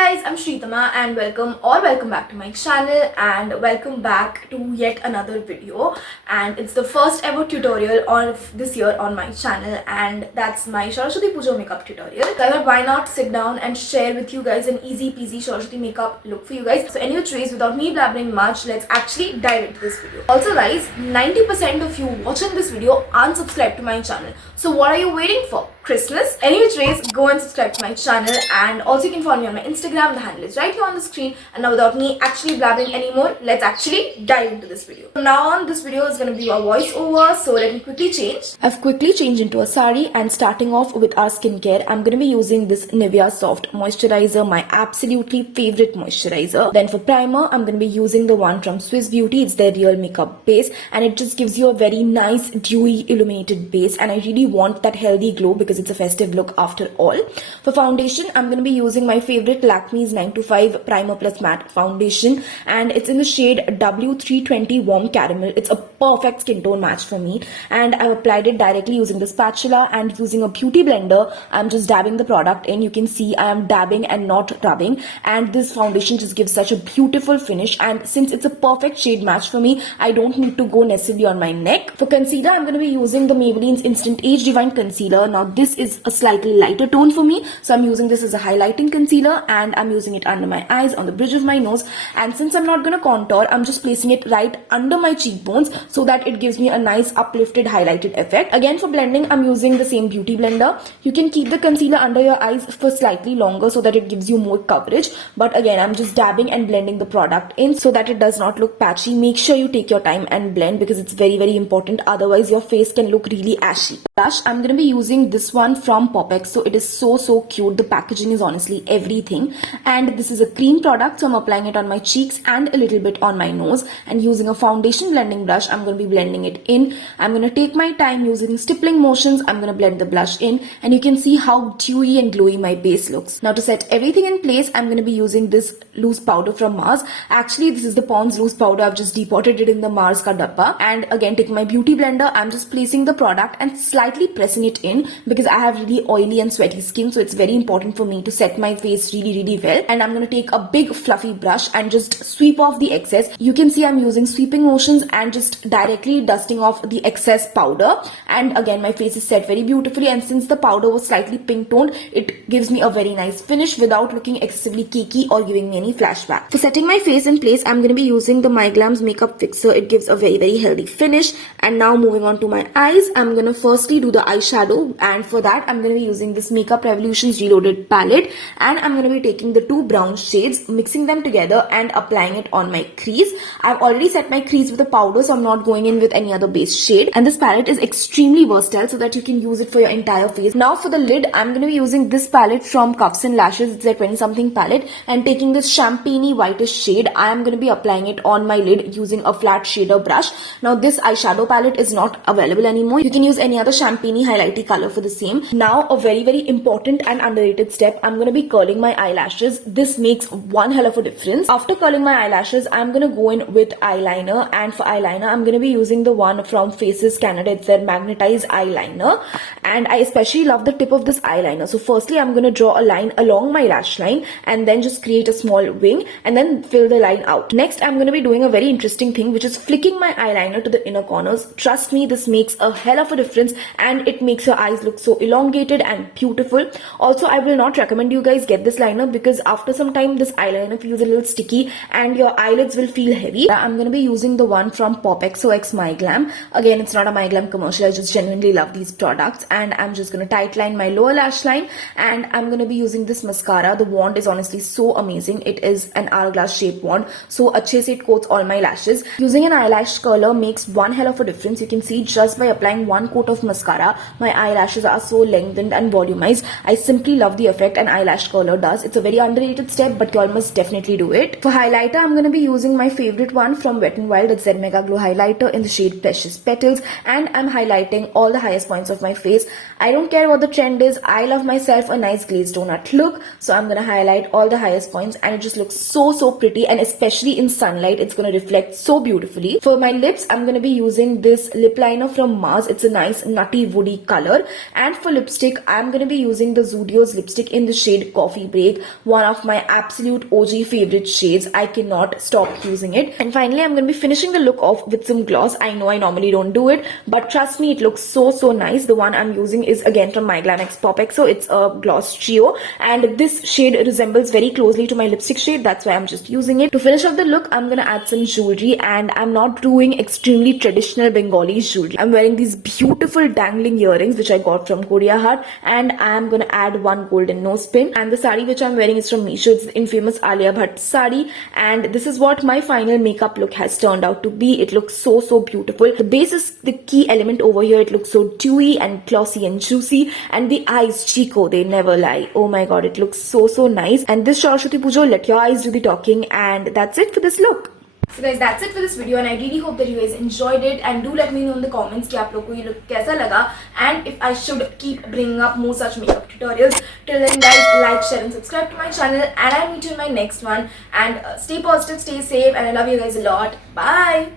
guys, I'm Sreetama and welcome back to my channel and welcome back to yet another video. And it's the first ever tutorial of this year on my channel, and that's my Saraswati Poojo makeup tutorial. So I thought why not sit down and share with you guys an easy peasy Saraswati makeup look for you guys. So anyway, without me blabbering much, let's actually dive into this video. Also guys, 90% of you watching this video aren't subscribed to my channel. So what are you waiting for? Christmas? Anyway, go and subscribe to my channel, and also you can follow me on my Instagram. The handle is right here on the screen. And now without me actually blabbering anymore, let's actually dive into this video. From now on, this video is going to be a voiceover, so let me quickly change. I've quickly changed into a sari, and starting off with our skincare, I'm going to be using this Nivea Soft Moisturizer, my absolutely favorite moisturizer. Then for primer, I'm going to be using the one from Swiss Beauty. It's their Real Makeup base, and it just gives you a very nice dewy illuminated base, and I really want that healthy glow because it's a festive look after all. For foundation, I'm going to be using my favorite Lakme's 925 Primer+Matte foundation, and it's in the shade W320 Warm Caramel. It's a perfect skin tone match for me, and I've applied it directly using the spatula, and using a beauty blender I'm just dabbing the product in. You can see I am dabbing and not rubbing, and this foundation just gives such a beautiful finish, and since it's a perfect shade match for me, I don't need to go necessarily on my neck. For concealer, I'm going to be using the Maybelline's Instant Age Divine Concealer. Now this is a slightly lighter tone for me, so I'm using this as a highlighting concealer, and I'm using it under my eyes, on the bridge of my nose, and since I'm not going to contour, I'm just placing it right under my cheekbones so that it gives me a nice uplifted highlighted effect. Again, for blending, I'm using the same beauty blender. You can keep the concealer under your eyes for slightly longer so that it gives you more coverage, but again, I'm just dabbing and blending the product in so that it does not look patchy. Make sure you take your time and blend because it's very important, otherwise your face can look really ashy. Blush, I'm going to be using this one from Popex. So it is so cute. The packaging is honestly everything, and this is a cream product, so I'm applying it on my cheeks and a little bit on my nose, and using a foundation blending brush, I'm going to be blending it in. I'm going to take my time using stippling motions. I'm going to blend the blush in, and you can see how dewy and glowy my base looks. Now to set everything in place, I'm going to be using this loose powder from Mars. Actually, this is the Pond's loose powder. I've just depotted it in the Mars ka dabba, and again, taking my beauty blender, I'm just placing the product and slightly pressing it in because I have really oily and sweaty skin, so it's very important for me to set my face really well. And I'm going to take a big fluffy brush and just sweep off the excess. You can see I'm using sweeping motions and just directly dusting off the excess powder, and again, my face is set very beautifully, and since the powder was slightly pink toned, it gives me a very nice finish without looking excessively cakey or giving me any flashback. For setting my face in place, I'm going to be using the My Glam's makeup fixer. It gives a very healthy finish. And now moving on to my eyes, I'm going to firstly do the eyeshadow, and for that I'm going to be using this Makeup Revolution's Reloaded palette, and I'm going to be taking the two brown shades, mixing them together and applying it on my crease. I've already set my crease with a powder, so I'm not going in with any other base shade, and this palette is extremely versatile so that you can use it for your entire face. Now for the lid, I'm going to be using this palette from Cuffs and Lashes. It's a 20 something palette, and taking this champagne-y whitish shade, I am going to be applying it on my lid using a flat shader brush. Now this eyeshadow palette is not available anymore. You can use any other champagne-y highlighty color for the same. Now a very important and underrated step, I'm going to be curling my eyelashes. This makes one hell of a difference. After curling my eyelashes, I'm going to go in with eyeliner, and for eyeliner, I'm going to be using the one from Faces Canada. It's their magneteyes eyeliner, and I especially love the tip of this eyeliner. So firstly, I'm going to draw a line along my lash line and then just create a small wing and then fill the line out. Next, I'm going to be doing a very interesting thing, which is flicking my eyeliner to the inner corners. Trust me, this makes a hell of a difference, and it makes your eyes look so elongated and beautiful. Also, I will not recommend you guys get this liner because after some time this eyeliner feels a little sticky and your eyelids will feel heavy. I'm going to be using the one from Popex X My Glam. Again, it's not a My Glam commercial. I just genuinely love these products, and I'm just going to tight line my lower lash line, and I'm going to be using this mascara. The wand is honestly so amazing. It is an hourglass shaped wand, so अच्छे से it coats all my lashes. Using an eyelash curler makes one hell of a difference. You can see just by applying one coat of mascara, my eyelashes are so lengthened and volumized. I simply love the effect an eyelash curler does. It's a very underrated step, but you all must definitely do it. For highlighter, I'm going to be using my favorite one from Wet n Wild. It's their Megaglo highlighter in the shade Precious Petals, and I'm highlighting all the highest points of my face. I don't care what the trend is. I love myself a nice glazed donut look, so I'm going to highlight all the highest points, and it just looks so pretty, and especially in sunlight, it's going to reflect so beautifully. For my lips, I'm going to be using this lip liner from Mars. It's a nice nutty woody color, and And for lipstick, I'm gonna be using the Zudio's lipstick in the shade Coffee Break, one of my absolute OG favorite shades. I cannot stop using it. And finally, I'm gonna be finishing the look off with some gloss. I know I normally don't do it, but trust me, it looks so nice. The one I'm using is again from My Glam X Pop Exo. It's a gloss trio, and this shade resembles very closely to my lipstick shade. That's why I'm just using it. To finish off the look, I'm gonna add some jewelry, and I'm not doing extremely traditional Bengali jewelry. I'm wearing these beautiful dangling earrings which I got from Korea Hut, and I'm gonna add one golden nose pin. And the saree which I'm wearing is from Meesho. It's the infamous Alia Bhatt saree, and this is what my final makeup look has turned out to be. It looks so beautiful. The base is the key element over here. It looks so dewy and glossy and juicy, and the eyes, Chico, they never lie. Oh my god, it looks so nice. And this Saraswati Poojo, let your eyes do the talking. And that's it for this look. So guys, that's it for this video, and I really hope that you guys enjoyed it, and do let me know in the comments कि आप लोग को ये look कैसा लगा, and if I should keep bringing up more such makeup tutorials. Till then guys, like, share and subscribe to my channel, and I'll meet you in my next one. And stay positive, stay safe, and I love you guys a lot. Bye.